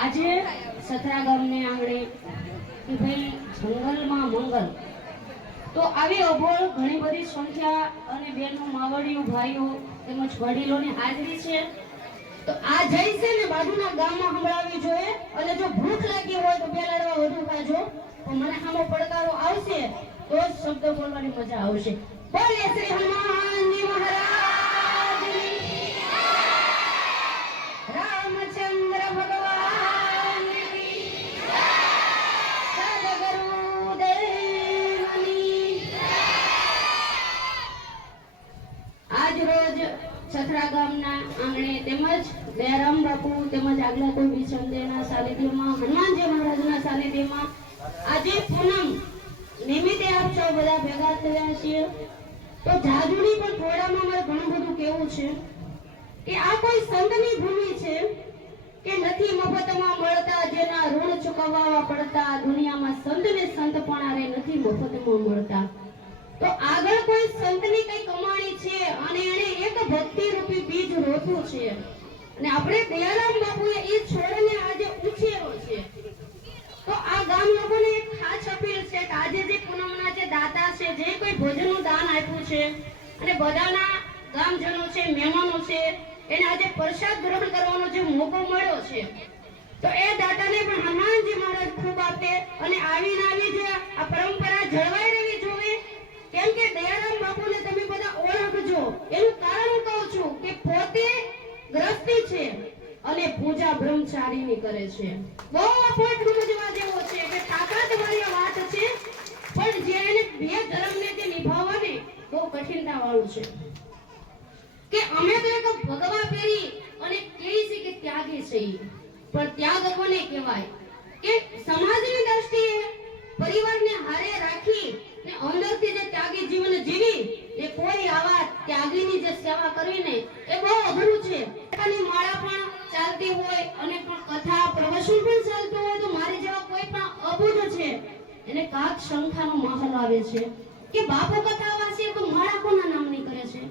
આજે સતરા ગામને આંગણે કે ભાઈ જંગલમાં મંગલ. તો આવી અભોળ ઘણી બધી સંખ્યા અને બેનો, માવડીઓ, ભાઈઓ તેમજ વડીલોની હાજરી છે. તો આ જઈ છે ને બાજુના ગામમાં સંભળાવવી જોઈએ. અને જો ભૂખ લાગી હોય તો બે લાડવા વધુ ખાજો. તો મને સામો પડકારો આવશે તો જ શબ્દ બોલવાની મજા આવશે. બોલે શ્રી હનુમાનજી મહારાજની દયારામ બાપુ તેમજ આગલા કોઈ વિસંદેના સાનિધ્યમાં, હનુમાનજી મહારાજના સાનિધ્યમાં, આજે પૂનમ નિમિત્તે આપ સૌ બધા ભેગા થયા છીએ. તો જાજુડી પણ થોડામાં મારે ઘણું બધું કેવું છે કે આ કોઈ સંતની ભૂમિ છે કે નથી મફતમાં મળતા, જેના ઋણ ચૂકવવા પડતા, દુનિયામાં સંતને સંત પણ આરે નથી મફતમાં મળતા. તો આગળ કોઈ સંતની કઈ કમાણી છે અને એને એક ભક્તિ રૂપી બીજ રોપ્યું છે? અને આપણે દયારામ બાપુએ એ છોડને આજે ઉછેરો છે. તો આ ગામ લોકોને એક ખાસ અપીલ છે કે આજે જે પૂનમના જે દાતા છે, જે કોઈ ભોજનનું દાન આપ્યું છે અને બધાના ગામજનો છે, મહેમાનો છે, એને આજે પ્રસાદ ગ્રહણ કરવાનો જે મોકો મળ્યો છે, તો એ દાતાને પણ હનુમાનજી મહારાજ ખૂબ આપે અને આવીને આવી જે આ પરંપરા જળવાઈ રહેવી જોઈએ કેમ કે દયારામ બાપુને તમે બધા ઓળખજો. એનું કારણ કહું છું કે પોતે ગ્રસ્તી છે અને પૂજા બ્રહ્મચારીની કરે છે. બહુ અપોટ સમજવા જેવો છે કે તાકાત વાળી વાત છે, પણ જે એને બે ધર્મને તે નિભાવવાને બહુ કઠિનતા વાળું છે. કે અમે તો એક ભગવા પહેરી અને કહી છે કે ત્યાગી છે પણ ત્યાગ કોને કહેવાય? કે સમાજની દ્રષ્ટિએ પરિવારને હારે રાખી ને અંદરથી જે ત્યાગી જીવન જીવી એ કોઈ આવા ત્યાગીની જે સેવા કરવી ને એ બહુ અઘરું છે. પોતાની માળા પણ ચાલતી હોય અને પણ કથા પ્રવચન પણ ચાલતું હોય તો મારી જેવા કોઈ પણ અબુધ છે. એને કાક શંખાનો માહોલ આવે છે કે બાપુ કથા વાંચે તો માળા કોના નામની કરે છે?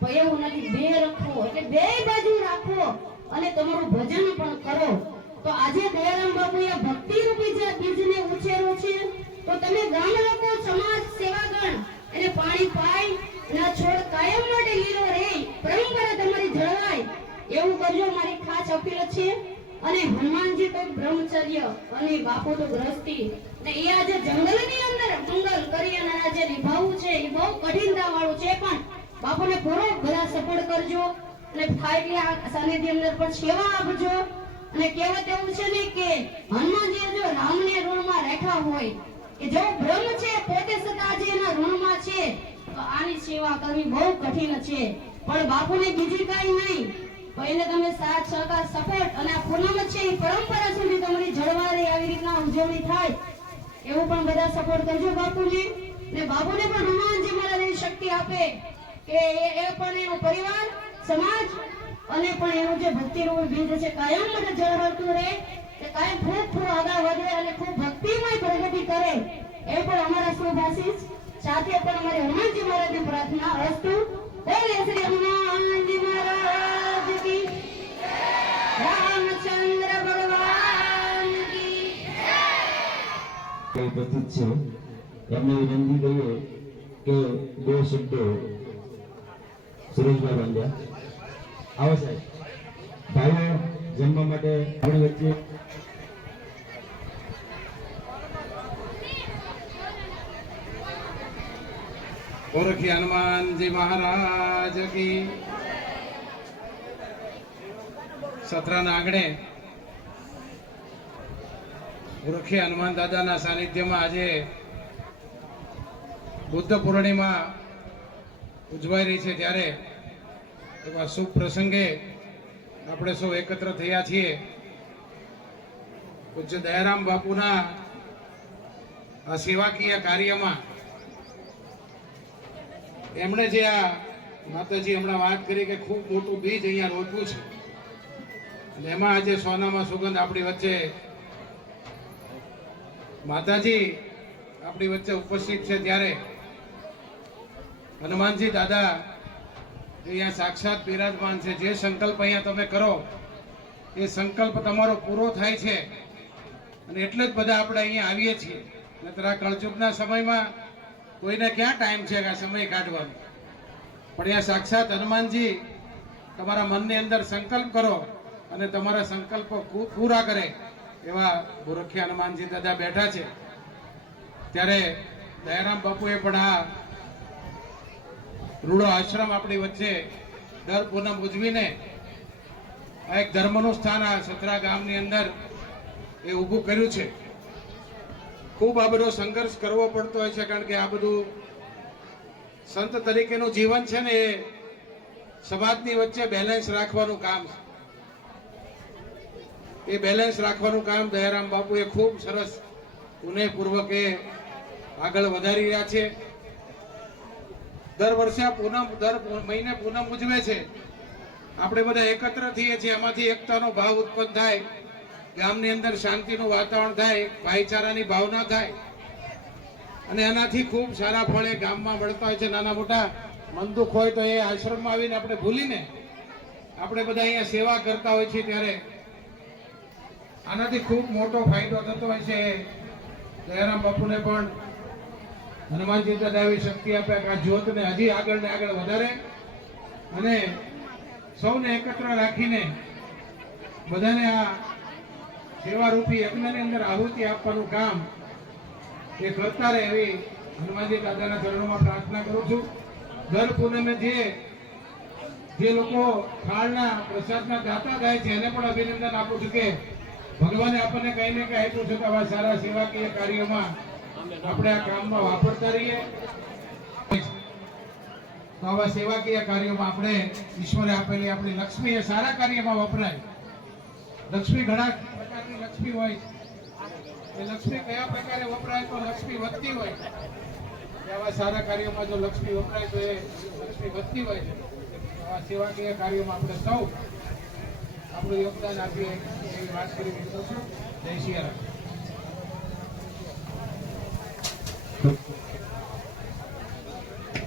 ભય હું નથી બે રખો એટલે બે બાજુ રાખો અને તમારું ભજન પણ કરો. તો આજે દયારામ બાપુએ ભક્તિ રૂપી જે બીજને ઉછેરો છે, તો તમે ગામ લોકો, સમાજ, સેવાગણ એને પાણી પાય આ છોડ કાયમ માટે લીલો રહે પરંપરા તમારી જળવાય. એવું કરજો, મારી ખાસ અપીલ છે. અને હનુમાનજી તો બ્રહ્મચર્ય અને બાપુ તો ગ્રસ્તી. ને એ આજે જંગલની અંદર મંગલ કરી અને આજે નિભાવવું છે, એ બહુ કઠિનતા વાળું છે પણ બાપુને પૂરો બધા સપોર્ટ કરજો. અને ફાયલી આ સાનિધ્ય અંદર પણ સેવા આપજો. અને કહેવત એવું છે ને કે હનુમાનજી જો રામને ઋણમાં રાખ્યા હોય કે જો બ્રહ્મ છે, પોતે સદા જે એના ઋણમાં છે. તો આની સેવા કરવી બહુ કઠિન છે. પણ બાપુને બીજી કાંઈ નહીં. પહેલે તમે સાથ, સહકાર, સપોર્ટ અને આ પૂનમ છે એ પરંપરા સુધી તમારી જળવાઈ રહે આવી રીતના ઉજવણી થાય. એવું પણ બધા સપોર્ટ કરજો બાપુજી. ને બાપુને પણ હનુમાનજી મહારાજ શક્તિ આપે કે એ પણ એનો પરિવાર, સમાજ અને પણ એનું જે ભક્તિનું બીજ છે, કાયમ બધા જળવાતું રહે, કે કાયમ ખૂબ ખૂબ આગળ વધે અને ખૂબ ભક્તિમય પ્રગતિ કરે. એ પણ અમારા શુભ આશીષ સાથે પણ અમારી હનુમાનજી મહારાજની પ્રાર્થના અસ્તુ. બોલે શ્રી હનુમાનજી મહારાજ કી રામચંદ્ર ભગવાન કી કઈ છે? એમને વિનંતી કરીએ કે બે શબ્દો. સુરેશભાઈ બાંધ્યા આવો સાહેબ. ભાઈઓ જન્મ માટે આપણી વચ્ચે ગોરખી હનુમાનજી મહારાજ કી. સત્રના આંગણે ગોરખી હનુમાન દાદાના સાનિધ્યમાં આજે બુદ્ધ પૂર્ણિમા ઉજવાઈ રહી છે ત્યારે એવા શુભ પ્રસંગે આપણે સૌ એકત્ર થયા છીએ. પૂજ્ય દયારામ બાપુના આ સેવાકીય કાર્યમાં એમણે જે આ માતાજી હમણાં વાત કરી કે ખૂબ મોટું બીજ અહીંયા રોપ્યું છે. અને એમાં આજે સોનામાં સુગંધ આપણી વચ્ચે માતાજી આપણી વચ્ચે ઉપસ્થિત છે ત્યારે. હનુમાનજી દાદા અહીંયા સાક્ષાત બિરાજમાન છે. જે સંકલ્પ અહીંયા તમે કરો, એ સંકલ્પ તમારો પૂરો થાય છે. અને એટલે જ બધા આપણે અહીંયા આવીએ છીએ. નતરા આ કળચુગના સમયમાં કોઈને ક્યાં ટાઈમ છે કે સમય કાઢવાનો? પણ અહીંયા સાક્ષાત હનુમાનજી તમારા મનની અંદર સંકલ્પ કરો અને તમારા સંકલ્પો પૂરા કરે એવા ગુરખી હનુમાનજી દાદા બેઠા છે. ત્યારે દયારામ બાપુએ પણ આ રૂડો આશ્રમ આપણી વચ્ચે દર પૂનમ ઉજવીને આ એક ધર્મનું સ્થાન આ સતરા ગામની અંદર એ ઊભું કર્યું છે. ખૂબ આ બધો સંઘર્ષ કરવો પડતો હોય છે, કારણ કે આ બધું સંત તરીકેનું જીવન છે ને એ સમાજની વચ્ચે બેલેન્સ રાખવાનું કામ છે. એ બેલેન્સ રાખવાનું કામ દયારામ બાપુએ ખૂબ સરસ પુનઃપૂર્વક એ આગળ વધારી રહ્યા છે. દર વર્ષે આ પૂનમ, દર મહિને પૂનમ ઉજવે છે. આપણે બધા એકત્ર થઈએ છીએ એમાંથી એકતાનો ભાવ ઉત્પન્ન થાય. ગામની અંદર શાંતિનું વાતાવરણ થાય, ભાઈચારાની ભાવના થાય, અને એનાથી ખૂબ સારા ફળે ગામમાં મળતા હોય છે. નાના મોટા મન દુઃખ હોય તો એ આશ્રમમાં આવીને આપણે ભૂલીને આપણે બધા અહીંયા સેવા કરતા હોય છે ત્યારે આનાથી ખૂબ મોટો ફાયદો થતો હોય છે. દયારામ બાપુને પણ હનુમાનજી દાદા એવી શક્તિ આપ્યા કે આ જ્યોતને હજી આગળ ને આગળ વધારે. અને સૌને એકત્ર રાખીને બધાને આ સેવારૂપી યજ્ઞની અંદર આહુતિ આપવાનું કામ એ કરતા રહે એવી હનુમાનજી દાદાના ચરણોમાં પ્રાર્થના કરું છું. દર પૂનમે જે જે લોકો ફાળના પ્રસાદના દાતા થાય છે, એને પણ અભિનંદન આપું છું કે ભગવાને આપણને કઈ ને કઈ આપ્યું છે કે આવા સારા સેવાકીય કાર્યોમાં આપણે આ કામમાં વાપરતા રહીએ તો આવા સેવાકીય કાર્યોમાં આપણે ઈશ્વરે આપેલી આપણી લક્ષ્મી એ સારા કાર્યમાં વપરાય. લક્ષ્મી ઘણા પ્રકારની લક્ષ્મી હોય છે. લક્ષ્મી કયા પ્રકારે વપરાય તો લક્ષ્મી વધતી હોય. આવા સારા કાર્યોમાં જો લક્ષ્મી વપરાય તો એ લક્ષ્મી વધતી હોય છે. આવા સેવાકીય કાર્યોમાં આપણે સૌ આપણું યોગદાન આપીએ એવી વાત કરી મિત્રો છું જય શિયારામ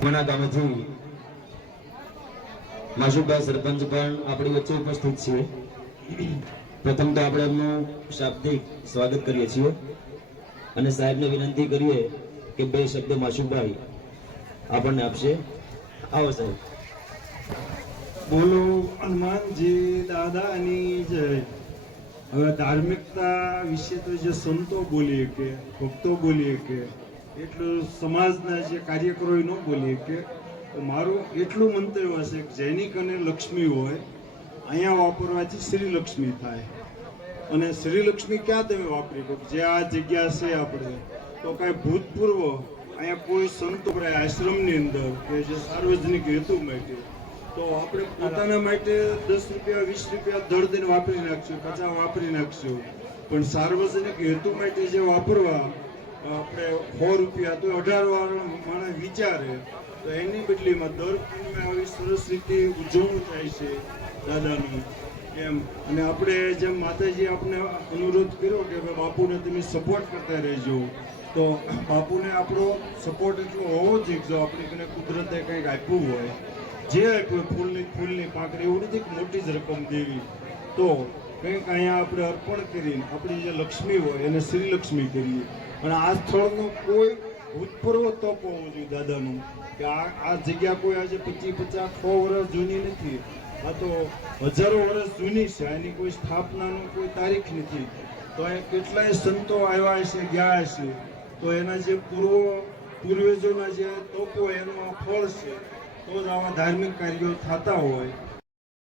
મના ગામેથી માસુભાઈ સરપંચ પણ આપણી વચ્ચે ઉપસ્થિત છે. પ્રથમ તો આપણે એમનું શાબ્દિક સ્વાગત કરીએ છીએ. અને સાહેબને વિનંતી કરીએ કે બે શબ્દ માસુભાઈ આપણને આપશે. આવો સાહેબ. બોલો હનુમાનજી, દાદાની જય. હવે ધાર્મિકતા વિશે તો જે સંતો બોલીએ કે, ભક્તો બોલીએ કે, એટલું સમાજના જે કાર્યકરો ન બોલીએ કે મારું એટલું મંતવ્ય હશે કે જૈનિક અને લક્ષ્મી હોય અહીંયા વાપરવાથી શ્રીલક્ષ્મી થાય. અને શ્રીલક્ષ્મી ક્યાં તમે વાપરી શકો? જે આ જગ્યા છે આપણે, તો કાંઈ ભૂતપૂર્વ, અહીંયા કોઈ સંતો આશ્રમની અંદર, કે જે સાર્વજનિક હેતુ માટે, તો આપણે પોતાના માટે દસ રૂપિયા, વીસ રૂપિયા દળ દઈને વાપરી નાખશું કચા વાપરી નાખશું. પણ સાર્વજનિક હેતુ માટે જે વાપરવા આપણે સો રૂપિયા તો અઢાર વાળો માણસ વિચારે તો એની બદલીમાં દર પૂર્ણિમે આવી સરસ રીતે ઉજવણું થાય છે દાદાની. એમ. અને આપણે જેમ માતાજી આપણે અનુરોધ કર્યો કે બાપુને તમે સપોર્ટ કરતા રહેજો. તો બાપુને આપણો સપોર્ટ એટલો હોવો જોઈએ. જો આપણે કુદરતે કંઈક આપ્યું હોય, જે આપ્યું ફૂલની ફૂલની પાંખડી એવું નથી મોટી જ રકમ દેવી. તો કંઈક અહીંયા આપણે અર્પણ કરીને, આપણી જે લક્ષ્મી હોય, એને શ્રી લક્ષ્મી કરીએ. અને આ સ્થળનો કોઈ ભૂતપૂર્વ તપ હોવો જોઈએ દાદાનું, કે આ આ જગ્યા કોઈ આજે પચીસ પચાસ સો વર્ષ જૂની નથી. આ તો હજારો વર્ષ જૂની છે એની કોઈ સ્થાપનાનો કોઈ તારીખ નથી. તો એ કેટલાય સંતો આવ્યા હશે, ગયા હશે. તો એના જે પૂર્વ, પૂર્વજોના જે તપો એનો ફળ છે. તો જ આવા ધાર્મિક કાર્યો થતા હોય.